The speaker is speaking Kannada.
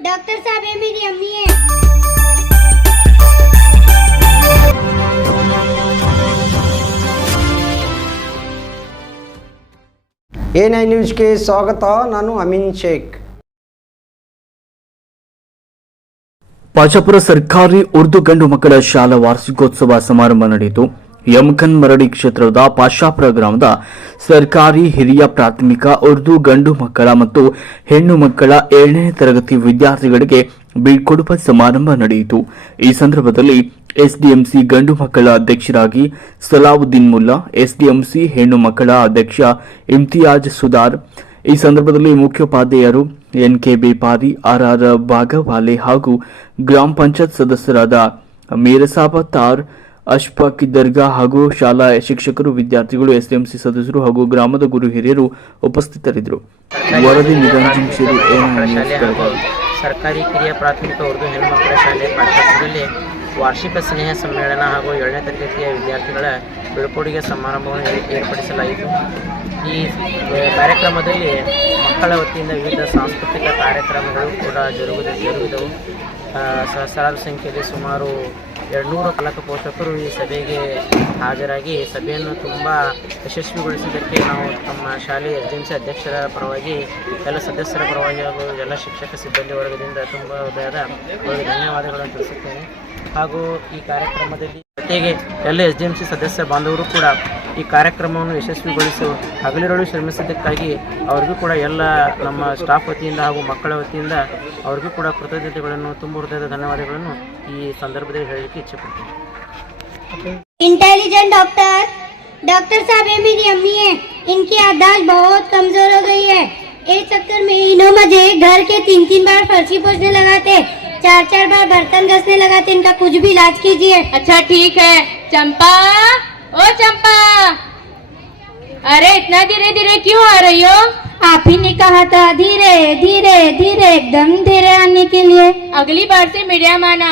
डॉक्टर साहब ये मेरी अम्मी है ಎ ನೈನ್ ನ್ಯೂಸ್ಗೆ ಸ್ವಾಗತ ನಾನು ಅಮೀನ್ ಶೇಖ್ ಪಾಜಾಪುರ ಸರ್ಕಾರಿ ಉರ್ದು ಗಂಡು ಮಕ್ಕಳ ಶಾಲಾ ವಾರ್ಷಿಕೋತ್ಸವ ಸಮಾರಂಭ ನಡೆಯಿತು ಯಮಕನ್ ಮರಡಿ ಕ್ಷೇತ್ರದ ಪಾಶಾಪುರ ಗ್ರಾಮದ ಸರ್ಕಾರಿ ಹಿರಿಯ ಪ್ರಾಥಮಿಕ, ಉರ್ದು ಗಂಡು ಮಕ್ಕಳ ಮತ್ತು ಹೆಣ್ಣು ಮಕ್ಕಳ ಏಳನೇ ತರಗತಿ ವಿದ್ಯಾರ್ಥಿಗಳಿಗೆ ಬೀಳ್ಕೊಡುವ ಸಮಾರಂಭ ನಡೆಯಿತು. ಈ ಸಂದರ್ಭದಲ್ಲಿ ಎಸ್ಡಿಎಂಸಿ ಗಂಡು ಮಕ್ಕಳ ಅಧ್ಯಕ್ಷರಾಗಿ ಸಲಾವುದ್ದೀನ್ ಮುಲ್ಲಾ, ಎಸ್ಡಿಎಂಸಿ ಹೆಣ್ಣು ಮಕ್ಕಳ ಅಧ್ಯಕ್ಷ ಇಮ್ತಿಯಾಜ್ ಸುದಾರ್, ಈ ಸಂದರ್ಭದಲ್ಲಿ ಮುಖ್ಯೋಪಾಧ್ಯಾಯರು N K Bepari R R Bagawale ಹಾಗೂ ಗ್ರಾಮ ಪಂಚಾಯತ್ ಸದಸ್ಯರಾದ ಮೀರಸಾಬ ತಾರ್ ಅಶ್ಫಾಕ್ ದರ್ಗಾ ಹಾಗೂ ಶಾಲಾ ಶಿಕ್ಷಕರು ವಿದ್ಯಾರ್ಥಿಗಳು ಎಸ್ಡಿಎಂಸಿ ಸದಸ್ಯರು ಹಾಗೂ ಗ್ರಾಮದ ಗುರು ಹಿರಿಯರು ಉಪಸ್ಥಿತರಿದ್ದರು. ವರದಿ. ಸರ್ಕಾರಿ ಕಿರಿಯ ಪ್ರಾಥಮಿಕ ಉರ್ದು ಹೆಣ್ಣುಮಕ್ಕಳ ಶಾಲೆ ಪಾಠಶಾಲೆಯಲ್ಲಿ ವಾರ್ಷಿಕ ಸ್ನೇಹ ಸಮ್ಮೇಳನ ಹಾಗೂ ಏಳನೇ ತರಗತಿಯ ವಿದ್ಯಾರ್ಥಿಗಳ ಬೀಳ್ಕೊಡುಗೆ ಸಮಾರಂಭವನ್ನು ಏರ್- ಏರ್ಪಡಿಸಲಾಯಿತು. ಈ ಕಾರ್ಯಕ್ರಮದಲ್ಲಿ ಮಕ್ಕಳ ವತಿಯಿಂದ ವಿವಿಧ ಸಾಂಸ್ಕೃತಿಕ ಕಾರ್ಯಕ್ರಮಗಳು ಕೂಡ ಜರುಗಿದ ಜರುಗಿದವು. ಸಹಸ್ರಾರು ಸಂಖ್ಯೆಯಲ್ಲಿ ಸುಮಾರು ಎರಡುನೂರು ಕಲಕ ಪೋಷಕರು ಈ ಸಭೆಗೆ ಹಾಜರಾಗಿ ಸಭೆಯನ್ನು ತುಂಬ ಯಶಸ್ವಿಗೊಳಿಸಿದ್ದಕ್ಕೆ ನಾವು ನಮ್ಮ ಶಾಲೆಯ ಎಸ್ ಡಿ ಅಧ್ಯಕ್ಷರ ಪರವಾಗಿ ಎಲ್ಲ ಸದಸ್ಯರ ಪರವಾಗಿ ಹಾಗೂ ಎಲ್ಲ ಶಿಕ್ಷಕ ಸಿಬ್ಬಂದಿ ವರ್ಗದಿಂದ ತುಂಬ ಹೃದಯದ ಅವರಿಗೆ ಧನ್ಯವಾದಗಳನ್ನು ತಿಳಿಸುತ್ತೇನೆ. ಹಾಗೂ ಈ ಕಾರ್ಯಕ್ರಮದಲ್ಲಿ ಜೊತೆಗೆ ಎಲ್ಲ ಎಸ್ ಡಿ ಎಂ ಸದಸ್ಯ ಬಾಂಧವರು ಕೂಡ ಈ ಕಾರ್ಯಕ್ರಮವನ್ನು ಯಶಸ್ವಿಗೊಳಿಸಿ ಹಗಲಿರಳು ಶ್ರಮಿಸಿದ್ದಕ್ಕಾಗಿ ಅವ್ರಿಗೂ ಕೂಡ ಎಲ್ಲ ನಮ್ಮ ಸ್ಟಾಫ್ ವತಿಯಿಂದ ಹಾಗೂ ಮಕ್ಕಳ ವತಿಯಿಂದ ಅವ್ರಿಗೂ ಕೂಡ ಕೃತಜ್ಞತೆಗಳನ್ನು ತುಂಬ ಹೃದಯದ ಧನ್ಯವಾದಗಳನ್ನು ಈ ಸಂದರ್ಭದಲ್ಲಿ ಹೇಳಲಿಕ್ಕೆ ಇಚ್ಛೆಪಡ್ತೀನಿ इंटेलिजेंट डॉक्टर डॉक्टर साहब ये मेरी अम्मी है इनकी याददाश्त बहुत कमजोर हो गई है इस चक्कर में इन्हों मुझे घर के तीन तीन बार फर्शी पोछने लगाते चार चार बार बर्तन घसने लगाते इनका कुछ भी इलाज कीजिए अच्छा ठीक है चंपा ओ चंपा अरे इतना धीरे धीरे क्यों आ रही हो आप ही ने कहा था धीरे धीरे धीरे एकदम धीरे आने के लिए अगली बार से मीडियम आना